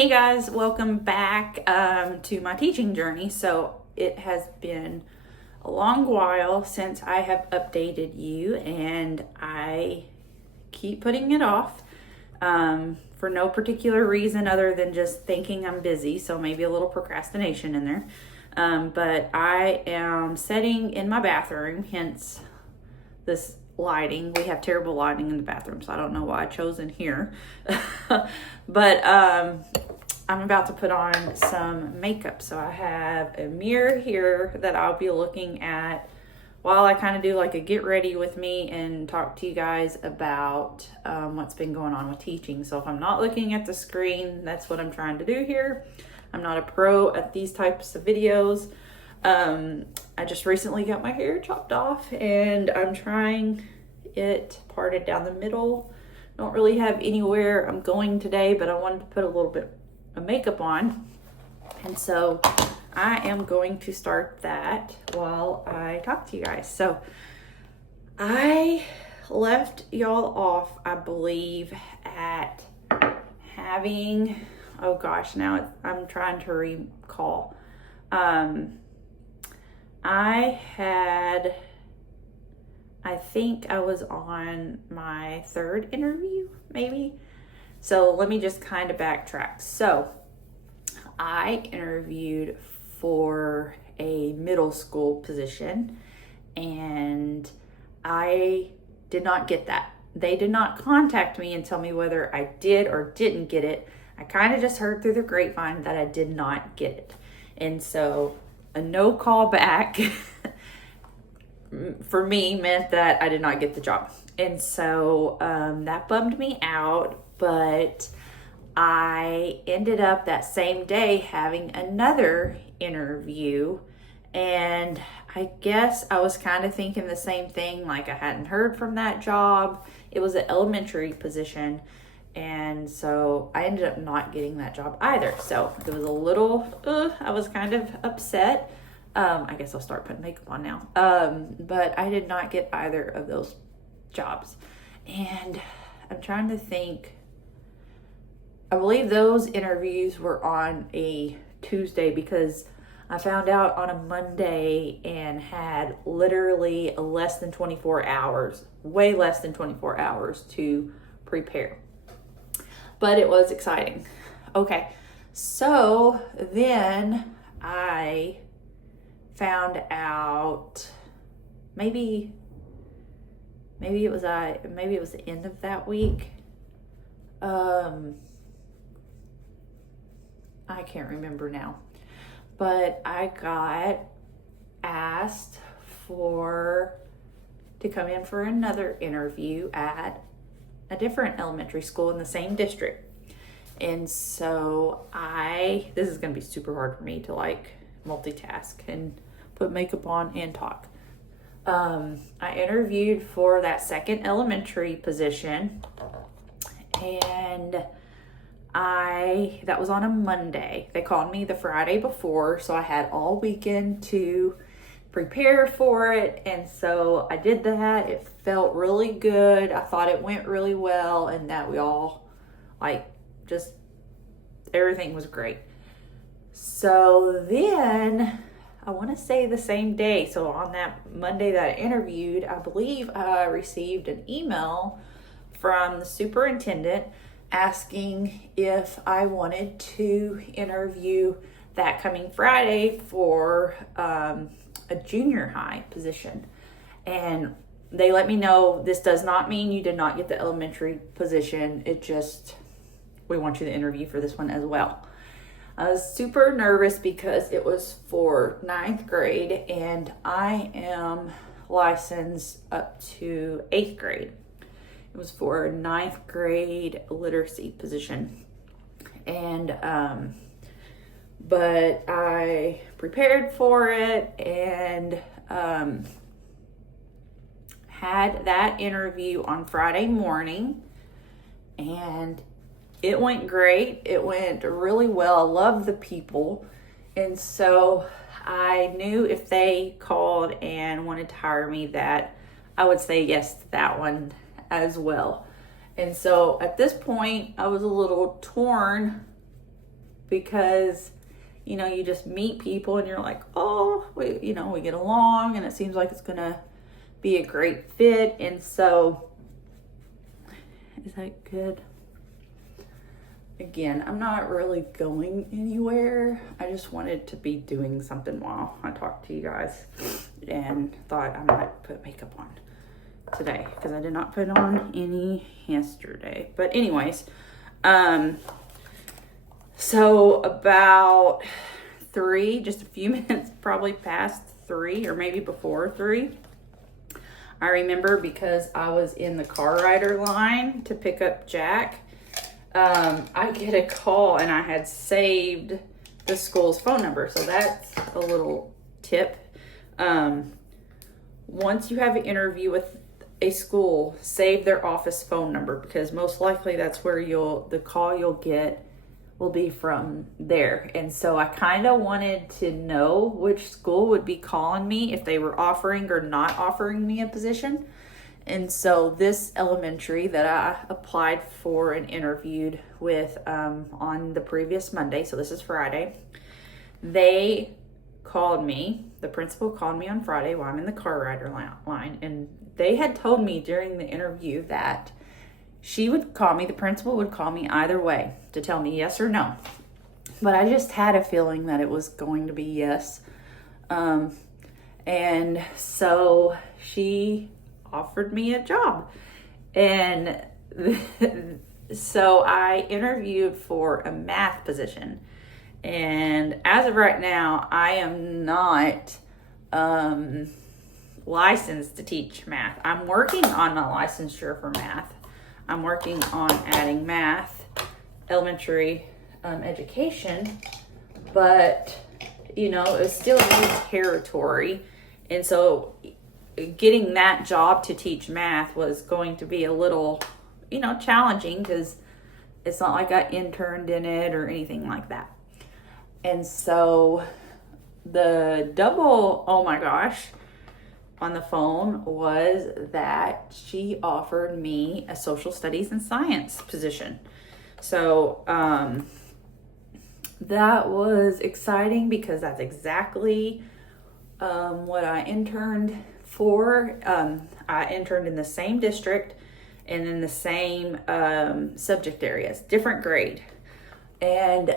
Hey guys, welcome back to my teaching journey. So it has been a long while since I have updated you, and I keep putting it off for no particular reason other than just thinking I'm busy. So maybe a little procrastination in there. But I am setting in my bathroom, hence this lighting. We have terrible lighting in the bathroom, so I don't know why I chose in here. But I'm about to put on some makeup. So I have a mirror here that I'll be looking at while I kind of do like a get ready with me and talk to you guys about what's been going on with teaching. So if I'm not looking at the screen, that's what I'm trying to do here. I'm not a pro at these types of videos. I just recently got my hair chopped off and I'm trying it parted down the middle. Don't really have anywhere I'm going today, but I wanted to put a little bit of makeup on. And so I am going to start that while I talk to you guys. So I left y'all off, I believe, at having, oh gosh, now I'm trying to recall. I think I was on my third interview, maybe. So let me just kind of backtrack. So I interviewed for a middle school position and I did not get that. They did not contact me and tell me whether I did or didn't get it. I kind of just heard through the grapevine that I did not get it. And so a no call back for me meant that I did not get the job. And so that bummed me out, but I ended up that same day having another interview, and I guess I was kind of thinking the same thing, like I hadn't heard from that job. It was an elementary position, and so I ended up not getting that job either. So it was a little, I was kind of upset. I guess I'll start putting makeup on now. But I did not get either of those jobs. And I'm trying to think. I believe those interviews were on a Tuesday because I found out on a Monday and had literally less than 24 hours, way less than 24 hours to prepare. But it was exciting. Okay, so then I found out maybe it was the end of that week. I can't remember now, but I got asked to come in for another interview at a different elementary school in the same district. And so this is going to be super hard for me to like multitask and put makeup on and talk. I interviewed for that second elementary position, and that was on a Monday. They called me the Friday before, so I had all weekend to prepare for it. And so I did that. It felt really good. I thought it went really well, and that we all everything was great. So then I want to say the same day. So on that Monday that I interviewed, I believe I received an email from the superintendent asking if I wanted to interview that coming Friday for a junior high position. And they let me know this does not mean you did not get the elementary position. It just, we want you to interview for this one as well. I was super nervous because it was for 9th grade and I am licensed up to 8th grade. It was for a 9th grade literacy position. And, but I prepared for it and, had that interview on Friday morning, and it went great. It went really well. I love the people. And so I knew if they called and wanted to hire me that I would say yes to that one as well. And so at this point, I was a little torn because, you just meet people and you're like, oh, we get along and it seems like it's going to be a great fit. And so, is that good? Again, I'm not really going anywhere. I just wanted to be doing something while I talked to you guys and thought I might put makeup on today because I did not put on any yesterday. But anyways, so about 3, just a few minutes, probably past 3 or maybe before 3, I remember because I was in the car rider line to pick up Jack, I get a call and I had saved the school's phone number. So that's a little tip. Once you have an interview with a school, save their office phone number because most likely that's where the call you'll get will be from there. And so I kind of wanted to know which school would be calling me if they were offering or not offering me a position. And so this elementary that I applied for and interviewed with on the previous Monday, so this is Friday, they called me, the principal called me on Friday while I'm in the car rider line, and they had told me during the interview that she would call me, the principal would call me either way to tell me yes or no. But I just had a feeling that it was going to be yes. And so she offered me a job. And so I interviewed for a math position. And as of right now, I am not licensed to teach math. I'm working on my licensure for math. I'm working on adding math, elementary education, but, it's still new territory. And so getting that job to teach math was going to be a little, challenging because it's not like I interned in it or anything like that. And so the double, oh my gosh, on the phone was that she offered me a social studies and science position. So that was exciting because that's exactly what I interned for. I interned in the same district and in the same subject areas, different grade. And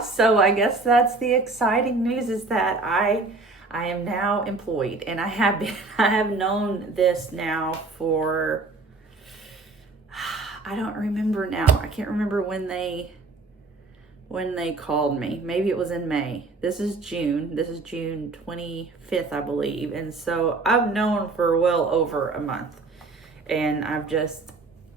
so I guess that's the exciting news is that I am now employed, and I have known this now for, I don't remember now. I can't remember when they called me. Maybe it was in May. This is June 25th, I believe. And so I've known for well over a month, and I've just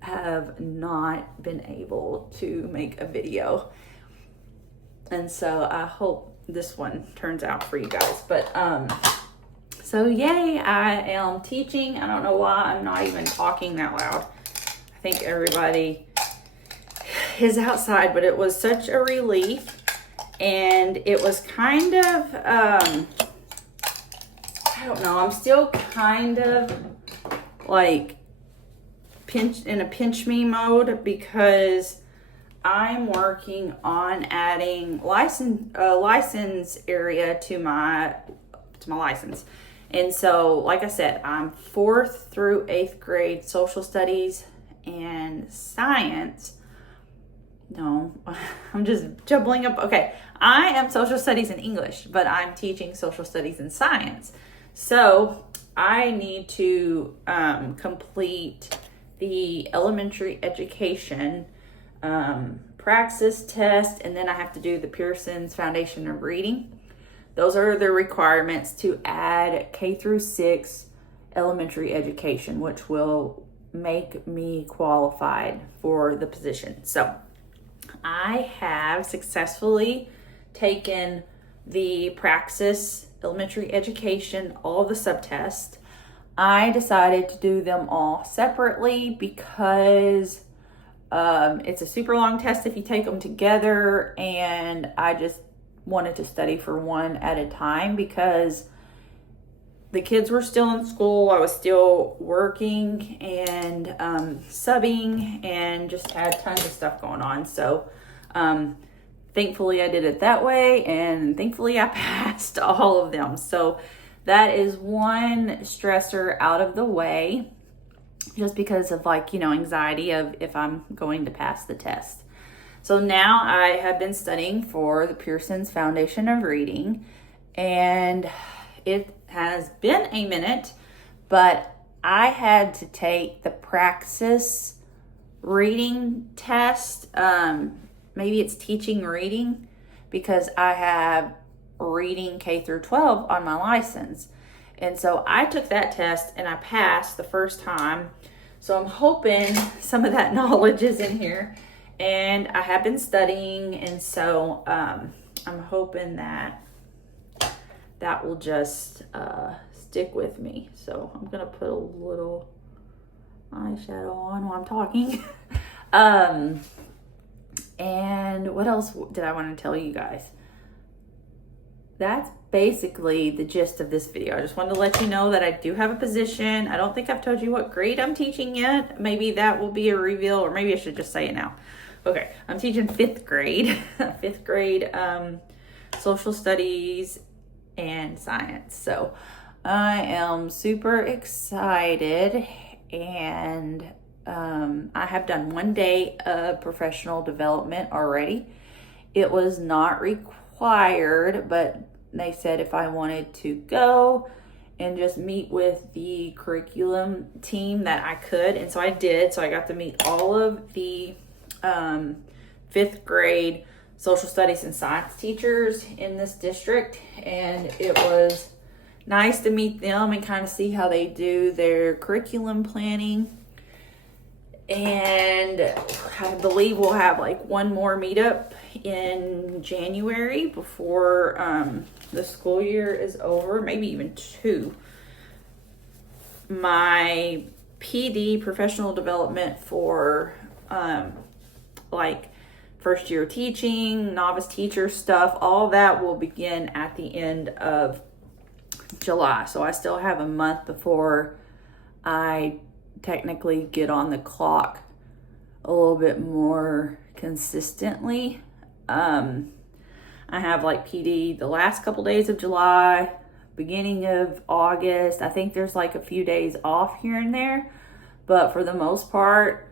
have not been able to make a video. And so I hope this one turns out for you guys. But so yay, I am teaching. I don't know why I'm not even talking that loud. I think everybody is outside, but it was such a relief. And it was kind of I don't know, I'm still kind of like in a pinch me mode because I'm working on adding license area to my license. And so, like I said, I'm 4th through 8th grade social studies and science. No, I'm just jumbling up. Okay, I am social studies and English, but I'm teaching social studies and science. So I need to complete the elementary education praxis test, and then I have to do the Pearson's Foundation of Reading. Those are the requirements to add K through 6 elementary education, which will make me qualified for the position. So I have successfully taken the praxis elementary education, all the subtests. I decided to do them all separately because it's a super long test if you take them together, and I just wanted to study for one at a time because the kids were still in school. I was still working and subbing and just had tons of stuff going on. So Thankfully, I did it that way, and thankfully, I passed all of them. So that is one stressor out of the way, just because of anxiety of if I'm going to pass the test. So now I have been studying for the Pearson's Foundation of Reading, and it has been a minute, but I had to take the Praxis reading test. Maybe it's teaching reading, because I have reading K through 12 on my license. And so I took that test and I passed the first time. So I'm hoping some of that knowledge is in here. And I have been studying, and so I'm hoping that will just stick with me. So I'm gonna put a little eyeshadow on while I'm talking. And what else did I want to tell you guys? That's basically the gist of this video. I just wanted to let you know that I do have a position. I don't think I've told you what grade I'm teaching yet. Maybe that will be a reveal, or maybe I should just say it now. Okay, I'm teaching 5th grade. 5th grade social studies and science. So I am super excited, and I have done 1 day of professional development already. It was not required, but they said if I wanted to go and just meet with the curriculum team that I could. And so I did. So I got to meet all of the 5th grade social studies and science teachers in this district. And it was nice to meet them and kind of see how they do their curriculum planning. And I believe we'll have one more meetup in January before the school year is over, maybe even 2. My PD, professional development for first year teaching, novice teacher stuff, all that will begin at the end of July. So I still have a month before I technically get on the clock a little bit more consistently. I have PD the last couple days of July, beginning of August. I think there's a few days off here and there, but for the most part,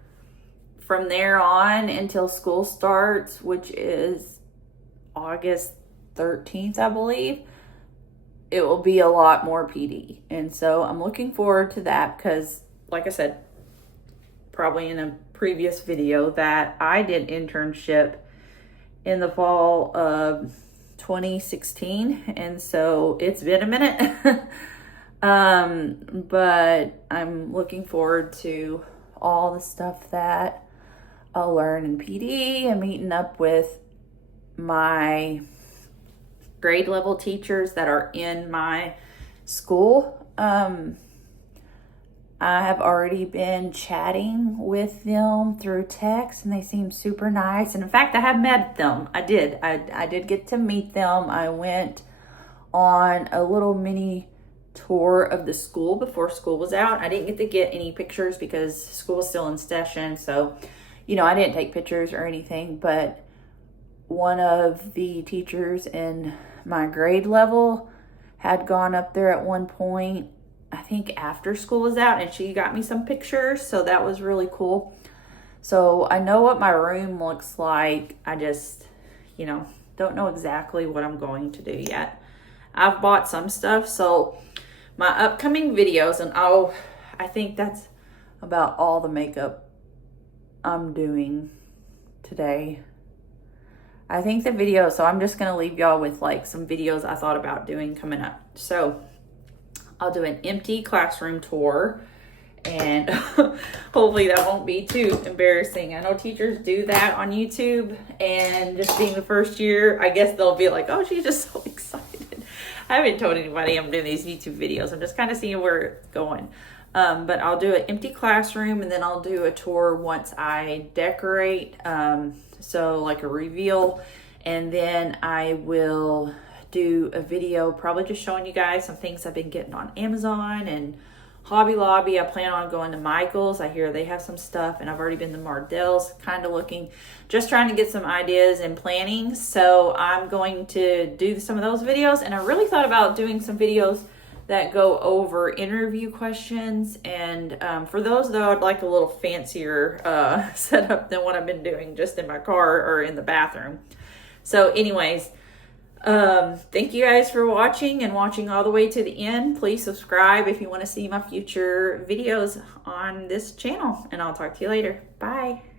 from there on until school starts, which is August 13th, I believe, it will be a lot more PD. And so I'm looking forward to that, because like I said, probably in a previous video, that I did internship in the fall of 2016. And so it's been a minute. But I'm looking forward to all the stuff that I'll learn in PD and meeting up with my grade level teachers that are in my school. I have already been chatting with them through text, and they seem super nice. And in fact, I have met them. I did get to meet them. I went on a little mini tour of the school before school was out. I didn't get to get any pictures because school was still in session. So, I didn't take pictures or anything, but one of the teachers in my grade level had gone up there at one point, I think after school was out, and she got me some pictures. So that was really cool. So I know what my room looks like. I just, don't know exactly what I'm going to do yet. I've bought some stuff. So my upcoming videos, and I think that's about all the makeup I'm doing today. I think the video, so I'm just going to leave y'all with some videos I thought about doing coming up. So I'll do an empty classroom tour, and hopefully that won't be too embarrassing. I know teachers do that on YouTube, and just being the first year, I guess they'll be like, oh, she's just so excited. I haven't told anybody I'm doing these YouTube videos. I'm just kind of seeing where it's going. But I'll do an empty classroom, and then I'll do a tour once I decorate. So a reveal, and then I will do a video probably just showing you guys some things I've been getting on Amazon and Hobby Lobby. I plan on going to Michael's. I hear they have some stuff, and I've already been to Mardell's, kind of looking, just trying to get some ideas and planning. So I'm going to do some of those videos, and I really thought about doing some videos that go over interview questions. And for those, though, I'd like a little fancier setup than what I've been doing just in my car or in the bathroom. So anyways, thank you guys for watching and watching all the way to the end. Please subscribe if you want to see my future videos on this channel, and I'll talk to you later. Bye.